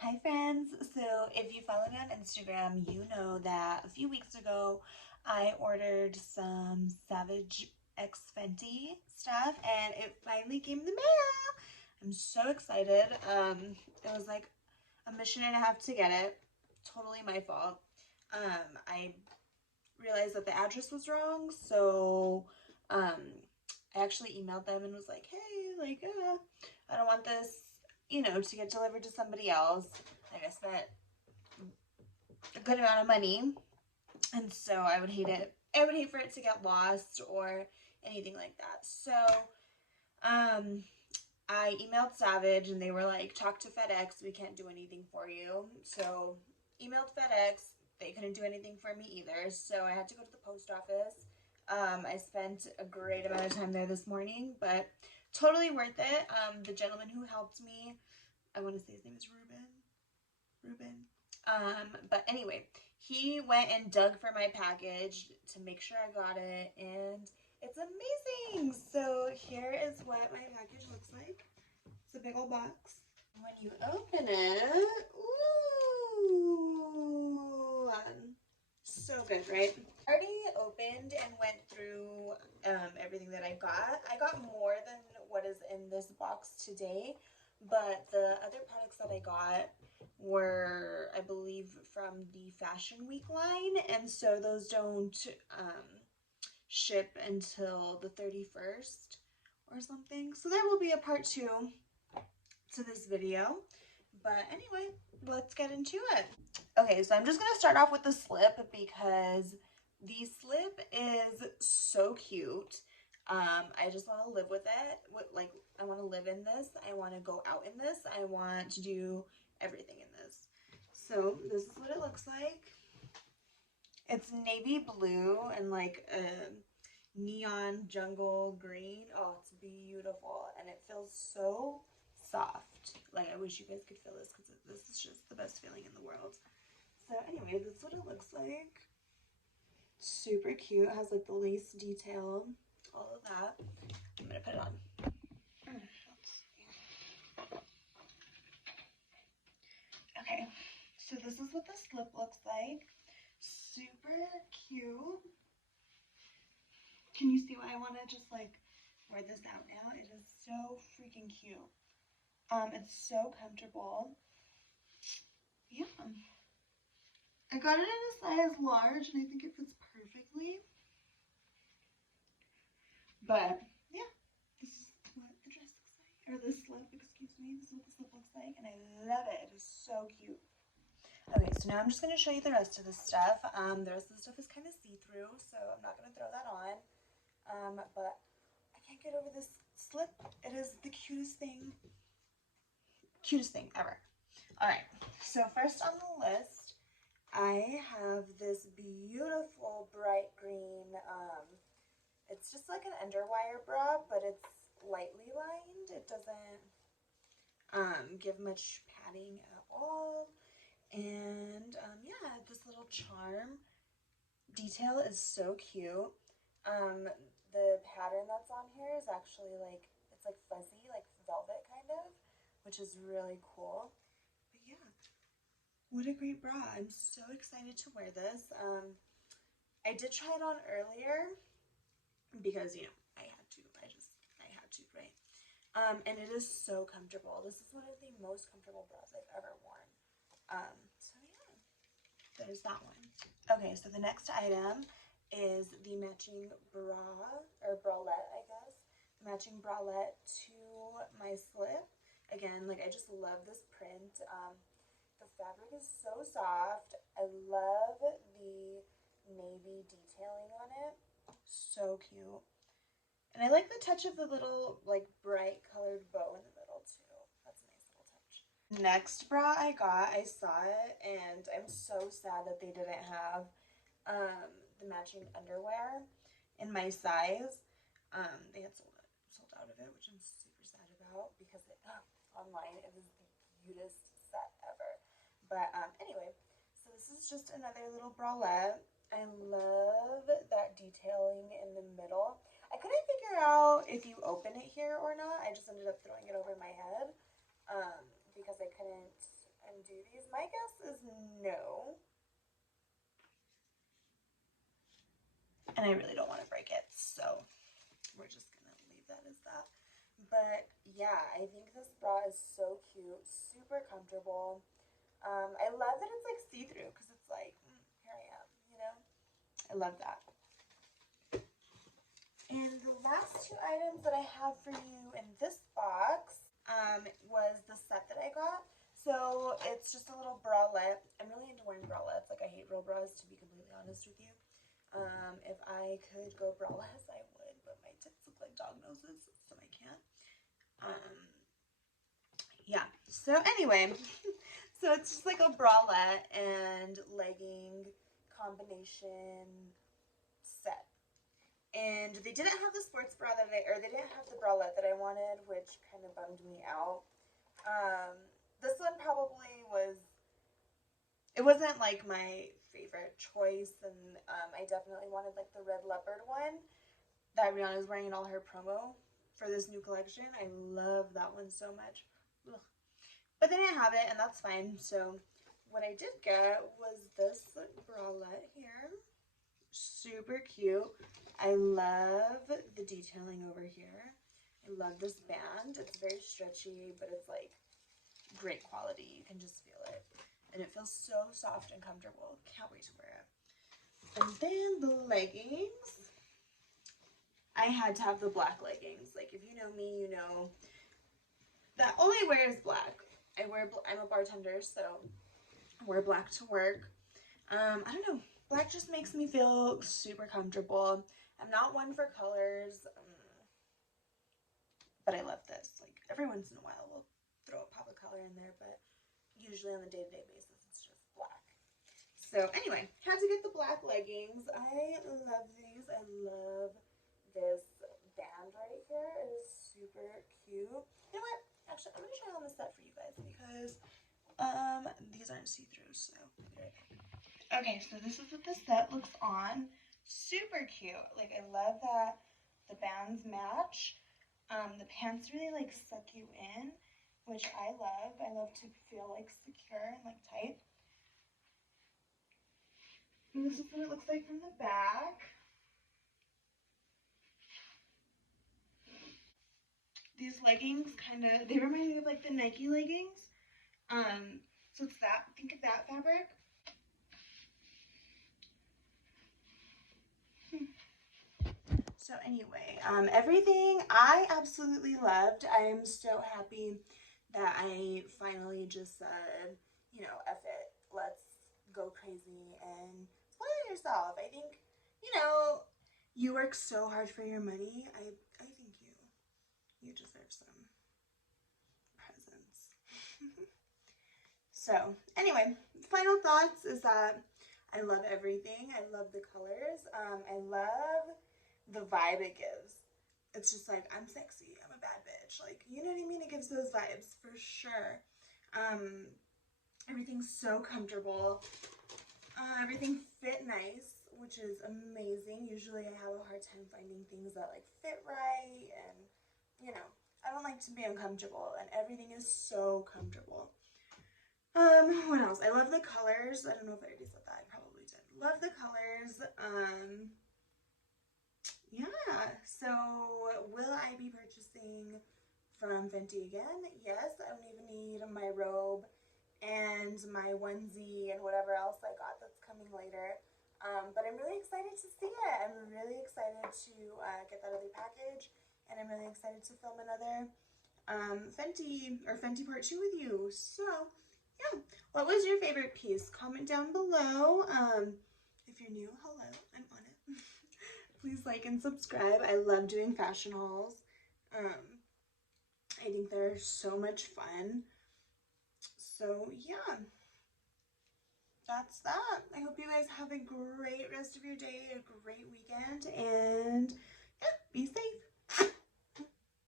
Hi friends! So if you follow me on Instagram, you know that a few weeks ago I ordered some Savage X Fenty stuff and it finally came in the mail. I'm so excited. It was like a mission and a half to get it. Totally my fault. I realized that the address was wrong, so I actually emailed them and was like, hey, I don't want this, to get delivered to somebody else. Like I spent a good amount of money, and so I would hate it. I would hate for it to get lost or anything like that. So, I emailed Savage and they were like, talk to FedEx. We can't do anything for you. So, emailed FedEx. They couldn't do anything for me either. So, I had to go to the post office. I spent a great amount of time there this morning, but totally worth it. The gentleman who helped me, I want to say his name is Ruben. But anyway, he went and dug for my package to make sure I got it, and it's amazing. So here is what my package looks like. It's a big old box. When you open it, ooh, so good, right? I already opened and went through everything that I got. I got more than what is in this box today, but the other products that I got were, I believe, from the Fashion Week line, and so those don't ship until the 31st or something. So there will be a part 2 to this video. But anyway, let's get into it. Okay, so I'm just going to start off with the slip because the slip is so cute. I just want to live with it. Like, I want to live in this. I want to go out in this. I want to do everything in this. So this is what it looks like. It's navy blue and like a neon jungle green. Oh, it's beautiful. And it feels so soft. Like, I wish you guys could feel this because this is just the best feeling in the world. So anyway, this is what it looks like. Super cute. It has like the lace detail, all of that. I'm gonna put it on. Okay, so this is what the slip looks like. Super cute. Can you see why I want to just like wear this out now? It is so freaking cute. It's so comfortable. Yeah. I got it in a size large and I think it fits perfectly. But yeah, this is what the dress looks like. Or the slip, excuse me. This is what the slip looks like and I love it. It is so cute. Okay, so now I'm just going to show you the rest of the stuff. The rest of the stuff is kind of see-through, so I'm not going to throw that on. But I can't get over this slip. It is the cutest thing ever. All right, so first on the list, I have this beautiful bright green, it's just like an underwire bra, but it's lightly lined. It doesn't give much padding at all. And yeah, this little charm detail is so cute. The pattern that's on here is actually like, it's like fuzzy, like velvet kind of, which is really cool. But yeah, what a great bra. I'm so excited to wear this. I did try it on earlier because, I had to. I had to, right? And it is so comfortable. This is one of the most comfortable bras I've ever worn. So yeah, there's that one. Okay, so the next item is the matching bra, or bralette, I guess. The matching bralette to my slip. Again, like, I just love this print. The fabric is so soft. I love the navy detailing on it. So cute. And I like the touch of the little, like, bright colored bow in the middle, too. That's a nice little touch. Next bra I got, I saw it, and I'm so sad that they didn't have the matching underwear in my size. They had sold out of it, which I'm super sad about because online it was the cutest set ever. But anyway, so this is just another little bralette. I love that detailing in the middle. I couldn't figure out if you open it here or not. I just ended up throwing it over my head because I couldn't undo these? My guess is no. And I really don't want to break it, so we're just gonna leave that as that. But yeah, I think this bra is so cute, super comfortable. I love that it's like see-through because it's like, here I am, you know? I love that. And the last two items that I have for you in this box was the set that I got. So it's just a little bralette. I'm really into wearing bralettes. Like, I hate real bras, to be completely honest with you. If I could go braless, I would, but my tits look like dog noses, so I can't. Yeah, so anyway, so it's just like a bralette and legging combination set. And they didn't have the sports bra that they didn't have the bralette that I wanted, which kind of bummed me out. This one probably it wasn't like my favorite choice, and I definitely wanted like the red leopard one that Rihanna is wearing in all her promo for this new collection. I love that one so much. Ugh. But they didn't have it, and that's fine. So what I did get was this bralette here. Super cute. I love the detailing over here. I love this band. It's very stretchy, but it's like great quality. You can just feel it. And it feels so soft and comfortable. Can't wait to wear it. And then the leggings. I had to have the black leggings. Like, if you know me, you know that all I wear is black. I'm a bartender, so I wear black to work. I don't know. Black just makes me feel super comfortable. I'm not one for colors, but I love this. Like, every once in a while, we'll throw a pop of color in there, but usually on a day-to-day basis, it's just black. So anyway, had to get the black leggings. I love these. I love this band right here. It is super cute. You know what? Actually, I'm going to try on the set for you guys because these aren't see-through, so I'll be right back. Okay, so this is what the set looks on. Super cute. Like, I love that the bands match. The pants really like suck you in, which I love. I love to feel like secure and like tight. And this is what it looks like from the back. These leggings they remind me of like the Nike leggings. So it's that, think of that fabric. So anyway, everything I absolutely loved. I am so happy that I finally just said, you know, F it, let's go crazy and spoil yourself. I think, you know, you work so hard for your money. I think you deserve some presents. So anyway, final thoughts is that I love everything. I love the colors. I love the vibe it gives. It's just like, I'm sexy, I'm a bad bitch. Like, you know what I mean? It gives those vibes for sure. Everything's so comfortable. Everything fit nice, which is amazing. Usually I have a hard time finding things that like fit right, and you know, I don't like to be uncomfortable, and everything is so comfortable. What else? I love the colors. I don't know if I already said that. I probably did. Love the colors. Yeah, so will I be purchasing from Fenty again? Yes, I don't even need my robe and my onesie and whatever else I got that's coming later. But I'm really excited to see it. I'm really excited to get that other package, and I'm really excited to film another Fenty Part 2 with you. So, yeah, what was your favorite piece? Comment down below. If you're new, hello, I'm on it. Please like and subscribe. I love doing fashion hauls. I think they're so much fun. So yeah, that's that. I hope you guys have a great rest of your day, a great weekend, and yeah, be safe.